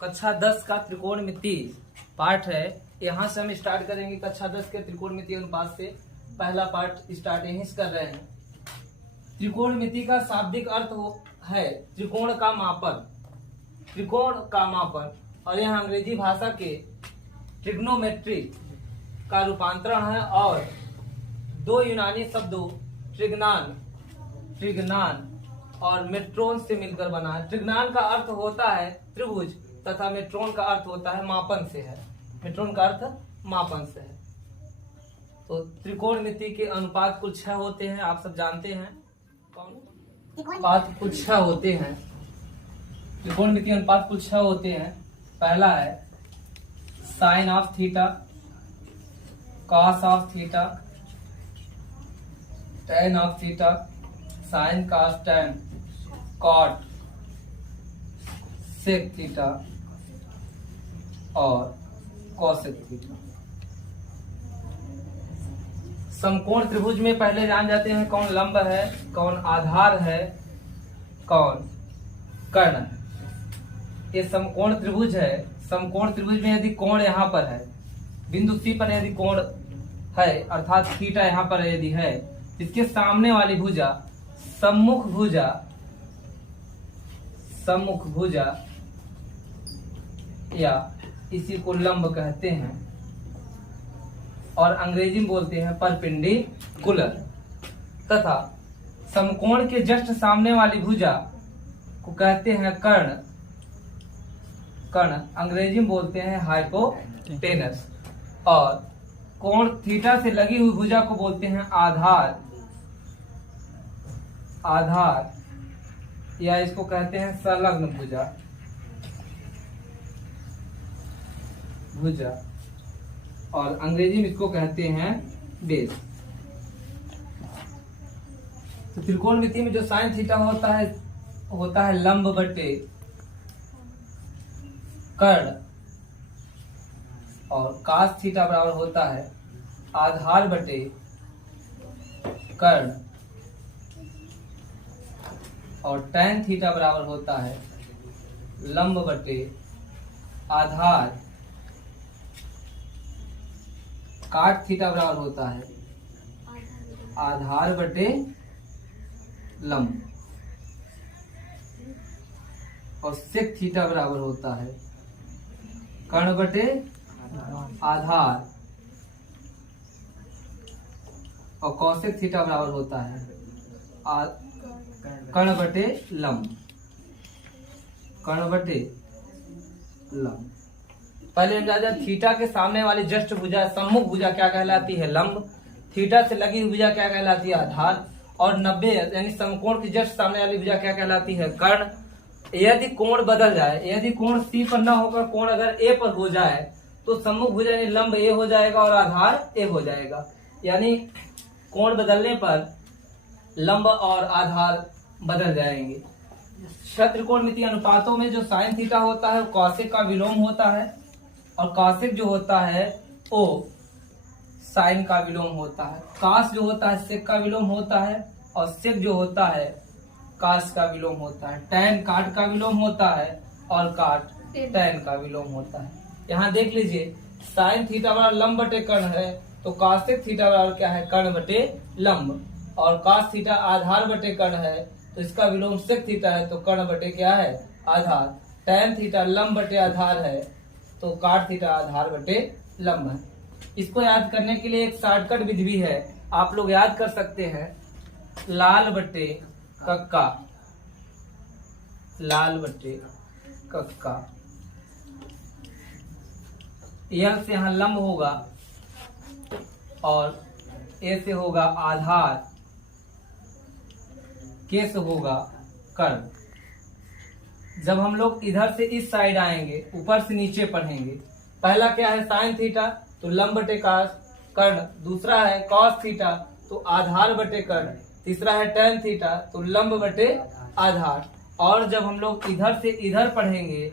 कक्षा 10 का त्रिकोणमिति पाठ है। यहाँ से हम स्टार्ट करेंगे कक्षा 10 के त्रिकोणमिति अनुपात से। पहला पाठ स्टार्ट यहीं से कर रहे हैं। त्रिकोणमिति का शाब्दिक अर्थ है त्रिकोण का मापन, त्रिकोण का मापन। और यह अंग्रेजी भाषा के ट्रिग्नोमेट्री का रूपांतरण है और दो यूनानी शब्दों ट्रिग्नान और मेट्रोन से मिलकर बना है। ट्रिग्नान का अर्थ होता है त्रिभुज तथा मेट्रोन का अर्थ होता है मापन से है। मेट्रोन का अर्थ मापन से है। तो त्रिकोणमिति के अनुपात कुल 6 होते हैं, आप सब जानते हैं। अनुपात कुल 6 होते हैं। त्रिकोणमिति अनुपात कुल 6 होते हैं। पहला है sine of theta, cos of theta, tan of theta, sine cos tan, cot sec theta और कॉसेक थीटा। समकोण त्रिभुज में पहले जान जाते हैं कौन लंब है, कौन आधार है, कौन कर्ण है। ये समकोण त्रिभुज है। समकोण त्रिभुज में यदि कोण यहाँ पर है, बिंदु सी पर यदि कोण है अर्थात थीटा यहाँ पर यदि है, इसके सामने वाली भुजा सम्मुख भुजा या इसी को लंब कहते हैं और अंग्रेजी में बोलते हैं परपेंडिकुलर। तथा समकोण के जस्ट सामने वाली भुजा को कहते हैं कर्ण, अंग्रेजी में बोलते हैं हाइपोटेनस। और कोण थीटा से लगी हुई भुजा को बोलते हैं आधार या इसको कहते हैं संलग्न भुजा और अंग्रेजी में इसको कहते हैं बेस। तो त्रिकोणमिति में जो साइन थीटा होता है लंब बटे कर्ण और कास थीटा बराबर होता है आधार बटे कर्ण और tan थीटा बराबर होता है लंब बटे आधार, काट थीटा बराबर होता है आधार बटे लंब और सेक थीटा बराबर होता है कर्ण बटे आधार और कौशिक थीटा बराबर होता है कर्ण बटे लंब। पहले हम जाते हैं थीटा के सामने वाली जस्ट भुजा सम्मुख भुजा क्या कहलाती है लंब, थीटा से लगी हुई भुजा क्या कहलाती है आधार और 90 यानी समकोण की जस्ट सामने वाली भुजा क्या कहलाती है कर्ण। यदि कोण बदल जाए, यदि कोण सी पर न होकर कोण अगर ए पर हो जाए तो सम्मुख भुजा यानी लंब ए हो जाएगा और आधार ए हो जाएगा। यानी कोण बदलने पर लंब और आधार बदल जाएंगे। त्रिकोणमिति अनुपातों में जो साइन थीटा होता है कौशिक का विलोम होता है और कौशिक जो होता है वो साइन का विलोम होता है। कास जो होता है सेक का विलोम होता है और सेक जो होता है कास का विलोम होता है। टैन काट का विलोम होता है और काट टैन का विलोम होता है। यहाँ देख लीजिए साइन थीटा बराबर लंब बटे कर्ण है तो कॉसेक थीटा बराबर क्या है कर्ण बटे लंब और कास थीटा आधार बटे कर्ण है तो इसका विलोम सेक थीटा है तो कर्ण बटे क्या है आधार। टैन थीटा लंब बटे आधार है तो काट थीटा आधार बटे लंब है। इसको याद करने के लिए एक शॉर्टकट विधि भी है, आप लोग याद कर सकते हैं लाल बटे कक्का। यह से यहाँ लंब होगा और ए से होगा आधार, के से होगा कर्ण। जब हम लोग इधर से इस साइड आएंगे ऊपर से नीचे पढ़ेंगे, पहला क्या है साइन थीटा तो लंब बटे कर्ण, दूसरा है कॉस थीटा तो आधार बटे कर्ण, तीसरा है टेन थीटा तो लंब बटे आधार। और जब हम लोग इधर से इधर पढ़ेंगे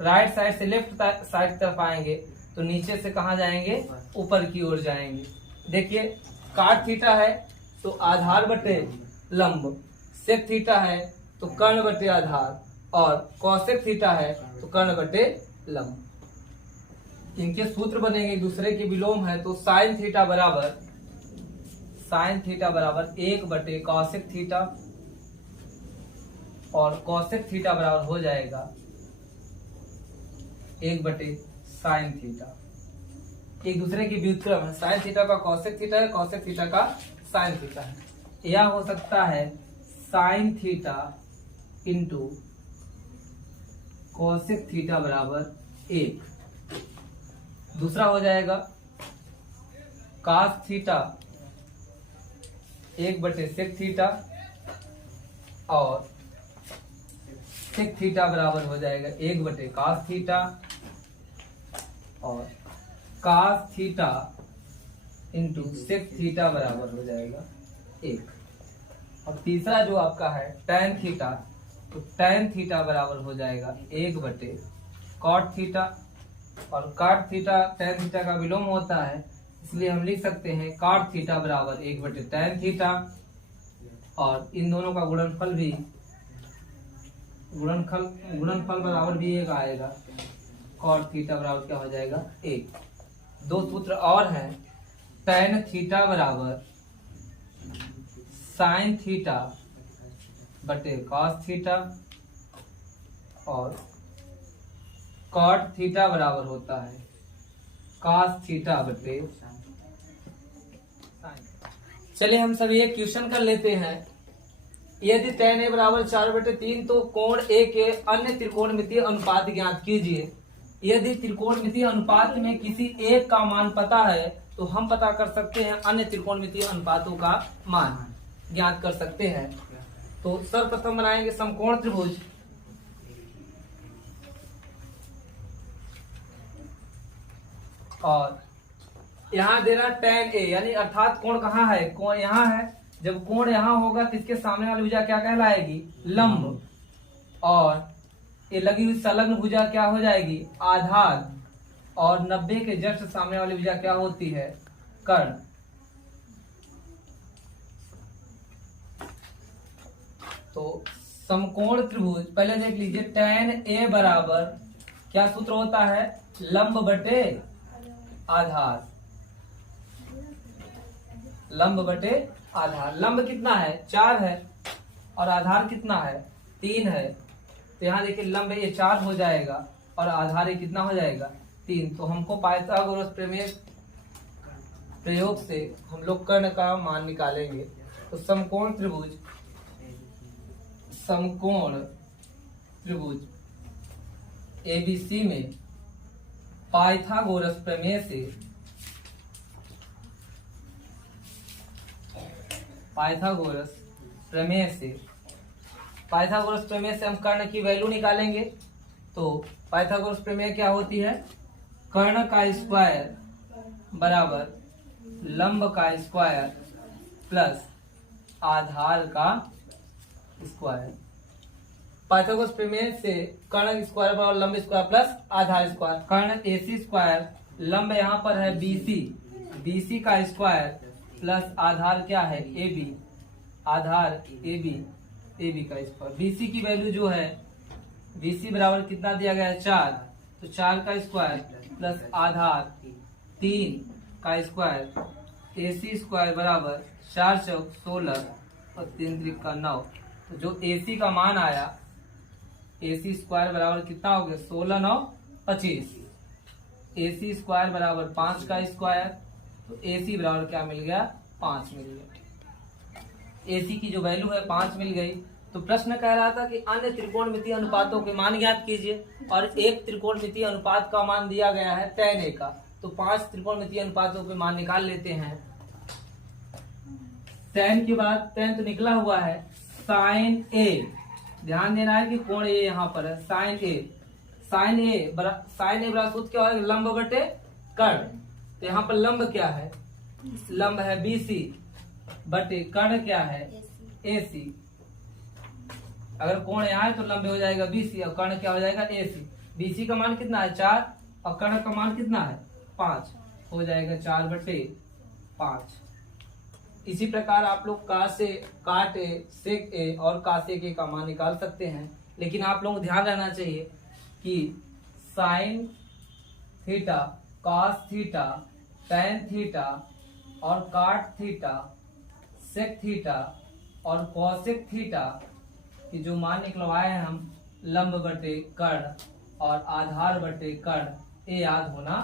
राइट साइड से लेफ्ट साइड तरफ आएंगे तो नीचे से कहाँ जाएंगे ऊपर की ओर जाएंगे। देखिए काट थीटा है तो आधार बटे लंब, सेक थीटा है तो कर्ण बटे आधार और कौशिक थीटा है तो कर्ण बटे लंब। इनके सूत्र बनेंगे, दूसरे के विलोम है, तो साइन थीटा बराबर 1 बटे कौशिक थीटा और कौशिक थीटा बराबर हो जाएगा 1 बटे साइन थीटा। एक दूसरे की व्युत्क्रम है, साइन थीटा का कौशिक थीटा है, कौशिक थीटा का साइन थीटा है। यह हो सकता है sine theta into Kaushik theta बराबर 1। दूसरा हो जाएगा कास थीटा 1 बटे सेक थीटा और सेक थीटा बराबर हो जाएगा 1 बटे कास थीटा और cos theta into sec theta बराबर हो जाएगा 1। और तीसरा जो आपका है टैन थीटा, तो टैन थीटा बराबर हो जाएगा 1 बटे कॉट थीटा और कॉट थीटा टैन थीटा का विलोम होता है, इसलिए हम लिख सकते हैं कॉट थीटा बराबर 1 बटे टैन थीटा और इन दोनों का गुणनफल बराबर भी 1 आएगा। कॉट थीटा बराबर क्या हो जाएगा 1। दो सूत्र और हैं, टैन थीटा बराबर साइन थीटा बटे कॉस थीटा और कॉट थीटा बराबर होता है कॉस थीटा बटे साइन। चलिए हम सभी एक क्वेश्चन कर लेते हैं। यदि tan a बराबर 4/3 तो कोण a के अन्य त्रिकोणमितीय अनुपात ज्ञात कीजिए। यदि त्रिकोणमितीय अनुपात में किसी एक का मान पता है तो हम पता कर सकते हैं अन्य त्रिकोणमितीय अनुपातों का मान ज्ञात कर सकते हैं। तो सर्वप्रथम बनाएंगे समकोण त्रिभुज। और यहाँ दे रहा tan a, यानी अर्थात कोण कहाँ है, कोण यहाँ है। जब कोण यहाँ होगा तो इसके सामने वाली भुजा क्या कहलाएगी, लंब। और ये लगी हुई संलग्न भुजा क्या हो जाएगी, आधार। और 90 के जस्ट सामने वाली भुजा क्या होती है, कर्ण। तो समकोण त्रिभुज पहले देख लीजिए, tan a बराबर क्या सूत्र होता है, लंब बटे आधार। लंब बटे आधार। लंब कितना है, 4 है और आधार कितना है, 3 है। तो यहाँ देखिए लंब ये 4 हो जाएगा और आधार ये कितना हो जाएगा, 3। तो हमको पाइथागोरस प्रमेय प्रयोग से हम लोग कर्ण का मान निकालेंगे। तो समकोण त्रिभुज ABC में पाइथागोरस प्रमेय से हम कर्ण की वैल्यू निकालेंगे। तो पाइथागोरस प्रमेय क्या होती है, कर्ण का स्क्वायर बराबर लंब का स्क्वायर प्लस आधार का स्क्वायर। पाइथागोरस प्रमेय से कर्ण स्क्वायर बराबर लंब स्क्वायर प्लस आधार स्क्वायर। कर्ण AC स्क्वायर, लंब यहाँ पर है BC का स्क्वायर प्लस आधार क्या है, AB, आधार AB का स्क्वायर। BC की वैल्यू जो है, BC बराबर कितना दिया गया है, 4। तो 4 का स्क्वायर प्लस आधार 3 का स्क्वायर। AC स्क्वायर बराबर 4 चौक 16 और 3 त्रिक का 9। तो जो AC का मान आया, AC स्क्वायर बराबर कितना हो गया, 16 9 25। AC स्क्वायर बराबर 5 का स्क्वायर। तो AC बराबर क्या मिल गया, 5 मिल गया। AC की जो वैल्यू है 5 मिल गई। तो प्रश्न कह रहा था कि अन्य त्रिकोणमितीय अनुपातों के मान ज्ञात कीजिए और एक त्रिकोणमितीय अनुपात का मान दिया गया है tan a का। तो 5 त्रिकोणमितीय अनुपातों के मान निकाल लेते हैं। tan के बाद tan तो निकला हुआ है, sin a। ध्यान देना है कि कोण a यहाँ पर है, sin a बराबर सूत्र क्या है, लंब बटे कर्ण। तो यहाँ पर लंब क्या है, लंब है BC बटे कर्ण क्या है, AC। अगर कोण यहाँ है तो लंब हो जाएगा BC और कर्ण क्या हो जाएगा, AC। BC का मान कितना है, 4 और कर्ण का मान कितना है, 5। हो जाएगा 4/5। इसी प्रकार आप लोग काट ए, सेक ए और कासे के का मान निकाल सकते हैं। लेकिन आप लोगों को ध्यान रहना चाहिए कि sine theta, cos theta, tan theta और काट थीटा, सेक थीटा और कौशिक थीटा की जो मान निकलवाए हैं हम, लंब बटे कर्ण और आधार बटे कर्ण, ये याद होना